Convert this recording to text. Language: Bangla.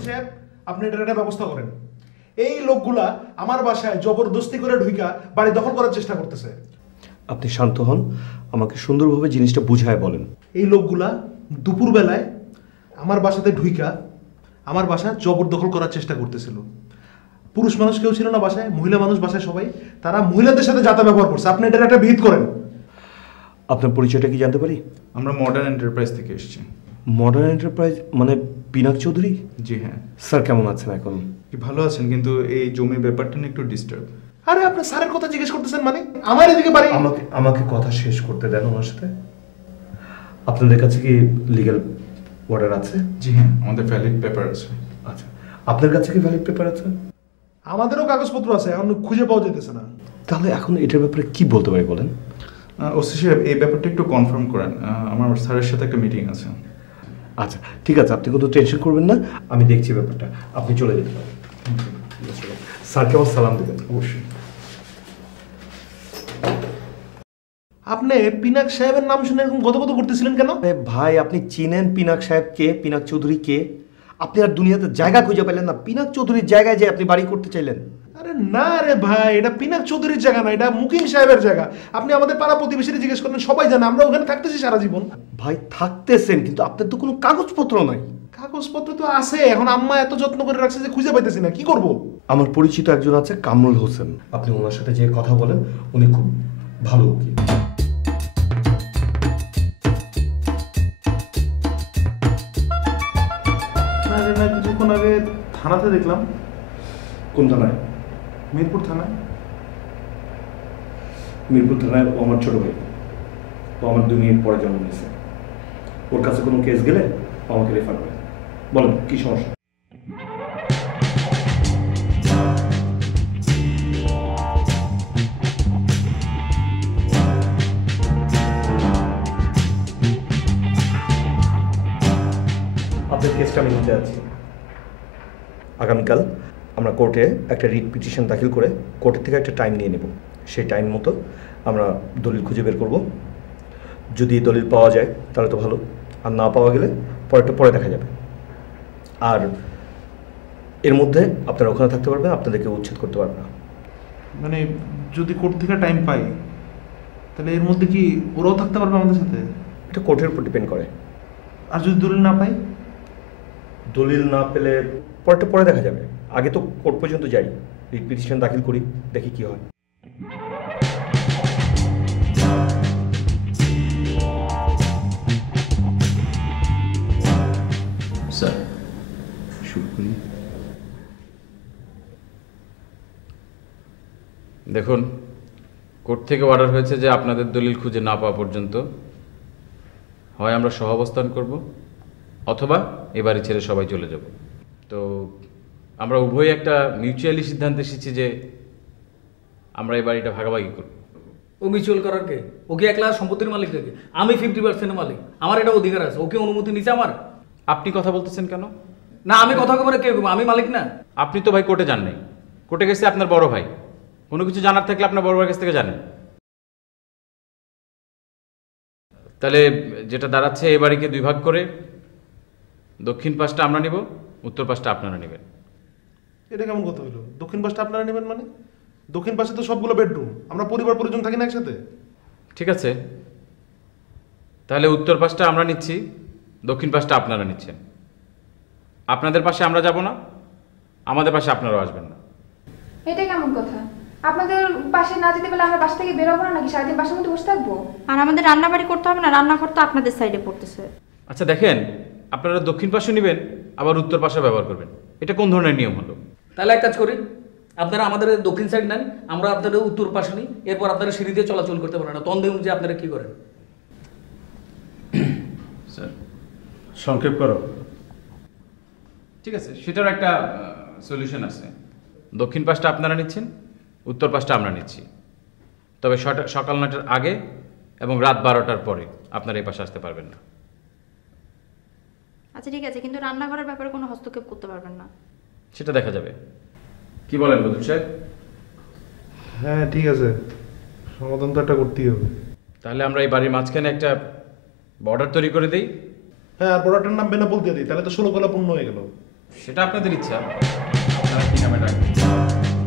ওসি সাহেব, আপনি এটার একটা ব্যবস্থা করেন। এই লোকগুলা আমার বাসায় জবরদস্তি করে ঢুইকা বাড়ি দখল করার চেষ্টা করতেছে। আপনি শান্ত হন, আমাকে সুন্দরভাবে জিনিসটা বুঝায় বলেন। এই লোকগুলা দুপুরবেলায় আমার বাসাতে ঢুইকা আমার বাসা জবরদখল করার চেষ্টা করতেছিল। পুরুষ মানুষ কেউ ছিল না বাসায়, মহিলা মানুষ বাসায় সবাই, তারা মহিলাদের সাথে যাতা ব্যবহার করছে। আপনি এটার একটা বিহিত করেন। আপনার পরিচয়টা কি জানতে পারি? আমরা মডার্ন এন্টারপ্রাইজ থেকে এসেছি। মডার্ন এন্টারপ্রাইজ মানে পিনাক চৌধুরী? জি হ্যাঁ। স্যার কেমন আছেন এখন? কি ভালো আছেন, কিন্তু এই জমির ব্যাপারটা নিয়ে একটু ডিস্টার্ব। আরে আপনি স্যারের কথা জিজ্ঞেস করতেছেন মানে? আমার এদিকে বাড়ি। আমাকে কথা শেষ করতে দেন ওনার সাথে। আপনাদের কাছে কি লিগ্যাল অর্ডার আছে? জি হ্যাঁ, আমাদের ভ্যালিড পেপার আছে। আচ্ছা, আপনার কাছে কি ভ্যালিড পেপার আছে? আমাদেরও কাগজপত্র আছে, এখন খুঁজে পাওয়া যেতেছে না। তাহলে এখন এটার ব্যাপারে কি বলতে পারি বলেন? ওসি সাহেব, এই ব্যাপারটা একটু কনফার্ম করেন। আমার স্যারের সাথে একটা মিটিং আছে। আচ্ছা ঠিক আছে, আপনি কোনো টেনশন করবেন না, আমি দেখছি ব্যাপারটা। আপনি চলে যেতে পারেন। স্যারকে আমার সালাম দেবেন। অবশ্যই। আপনি পিনাক সাহেবের নাম শুনে এরকম গদগদ করতেছিলেন কেন? আরে ভাই, আপনি চিনেন পিনাক সাহেব কে, পিনাক চৌধুরী কে? আপনি আর দুনিয়াতে জায়গা খুঁজে পেলেন না, পিনাক চৌধুরীর জায়গায় যে আপনি বাড়ি করতে চাইলেন। আরে না রে ভাই, এটা পিনাক চৌধুরীর জায়গা না, এটা মুকিম সাহেবের জায়গা। আপনি আমাদের পাড়া প্রতিবেশীরা জিজ্ঞেস করেন, সবাই জানে আমরা ওখানে থাকতেছি সারা জীবন। ভাই থাকতেছেন, কিন্তু আপনার তো কোনো কাগজপত্র নাই। কাগজপত্র তো আছে, এখন আম্মা এত যত্ন করে রাখছে যে খুঁজে পাইতেছি না, কি করব? আমার পরিচিত একজন আছে, কামরুল হোসেন, আপনি ওনার সাথে যে কথা বলেন, উনি খুব ভালো উকিল। না কিছুক্ষণ আগে থানাতে দেখলাম। কোন থানায়? মিরপুর থানায়। মিরপুর থানায় ও আমার ছোট ভাই, ও আমার 2 মিনিট পরে জন্ম নিয়েছে। ওর কাছে কোনো কেস গেলে আমাকে রেফার করে। বলেন কি সমস্যা? আপনার কেসটা আমি নিতে আছি। আগামীকাল আমরা কোর্টে একটা রিট পিটিশন দাখিল করে কোর্টের থেকে একটা টাইম নিয়ে নেব। সেই টাইম মতো আমরা দলিল খুঁজে বের করব। যদি দলিল পাওয়া যায় তাহলে তো ভালো, আর না পাওয়া গেলে পরেরটা পরে দেখা যাবে। আর এর মধ্যে আপনারা ওখানে থাকতে পারবেন, আপনাদেরকে উচ্ছেদ করতে পারবে না। মানে যদি কোর্ট থেকে টাইম পাই তাহলে এর মধ্যে কি ওরাও থাকতে পারবে আমাদের সাথে? এটা কোর্টের উপর ডিপেন্ড করে। আর যদি দলিল না পাই? দলিল না পেলে পরেরটা পরে দেখা যাবে। আগে তো কোর্ট পর্যন্ত যাই, রিট পিটিশন দাখিল করি, দেখি কি হয়। স্যার শুরু করি। দেখুন, কোর্ট থেকে অর্ডার হয়েছে যে আপনাদের দলিল খুঁজে না পাওয়া পর্যন্ত হয় আমরা সহাবস্থান করব, অথবা এ বাড়ি ছেড়ে সবাই চলে যাব। তো আমরা উভয়ই একটা মিউচুয়ালি সিদ্ধান্তে এসেছি যে আমরা এই বাড়িটা ভাগাভাগি করব। ও মিউচুয়াল করার কে? ওকে একলা সম্পত্তির মালিক নাকি? আমি 50% মালিক, আমার এটা অধিকার আছে। ওকে অনুমতি নিছে আমার? আপনি কথা বলতেছেন কেন? না, আমি কথা বলে কে? আমি মালিক না। আপনি তো ভাই কোর্টে যান নাই, কোর্টে গেছে আপনার বড় ভাই। কোনো কিছু জানার থাকলে আপনার বড় ভাইয়ের কাছ থেকে জানেন। তাহলে যেটা দাঁড়াচ্ছে, এই বাড়িকে 2 ভাগ করে দক্ষিণ পাশটা আমরা নিব, উত্তর পাশটা আপনারা নেবেন। এটা কেমন কথা হলো? দক্ষিণ পাশটা আপনারা নেবেন মানে? দক্ষিণ পাশে তো সবগুলো বেডরুম, আমরা পরিবার পরিজন থাকি না একসাথে। ঠিক আছে, তাহলে উত্তর পাশটা আমরা নিচ্ছি, দক্ষিণ পাশটা আপনারা নিচ্ছেন। আপনাদের পাশে আমরা যাব না, আমাদের পাশে আপনারাও আসবেন না। এটা কেমন কথা? আপনাদের পাশে না যেতে পারলে আমরা বাসা থেকে বেরোবো না নাকি? সারাদিন বাসার মধ্যে বসে থাকবো? আর আমাদের রান্না বাড়ি করতে হবে না, রান্নাঘর তো আপনাদের সাইডে পড়তেছে। আচ্ছা দেখেন, আপনারা দক্ষিণ পাশে নেবেন আবার উত্তর পাশে ব্যবহার করবেন, এটা কোন ধরনের নিয়ম হলো? তাহলে এক কাজ করি, আপনারা আমাদের দক্ষিণ সাইড নেন, আমরা আপনাদের উত্তর পাশে নিই, এরপর আপনারা সিঁড়ি দিয়ে চলাচল করতে পারেন না। তখন দেখুন যে আপনারা কি করেন। স্যার সংক্ষেপ করো। ঠিক আছে, সেটার একটা সলিউশন আছে। দক্ষিণ পাশটা আপনারা নিচ্ছেন, উত্তর পাশটা আমরা নিচ্ছি। তবে সকাল 9টার আগে এবং রাত 12টার পরে আপনারা এই পাশে আসতে পারবেন না। আচ্ছা ঠিক আছে, কিন্তু রান্নাঘরের ব্যাপারে কোনো হস্তক্ষেপ করতে পারবেন না। সেটা দেখা যাবে। কি বলেন বদরুল সাহেব? হ্যাঁ ঠিক আছে, সমাধান তো একটা করতেই হবে। তাহলে আমরা এই বাড়ির মাঝখানে একটা বর্ডার তৈরি করে দিই। হ্যাঁ, আর বড়টার নাম বেনাপোল দিয়ে দিই, তাহলে তো 16 কলা পূর্ণ হয়ে গেল। সেটা আপনাদের ইচ্ছা, আপনারা কি নামে ডাকবেন।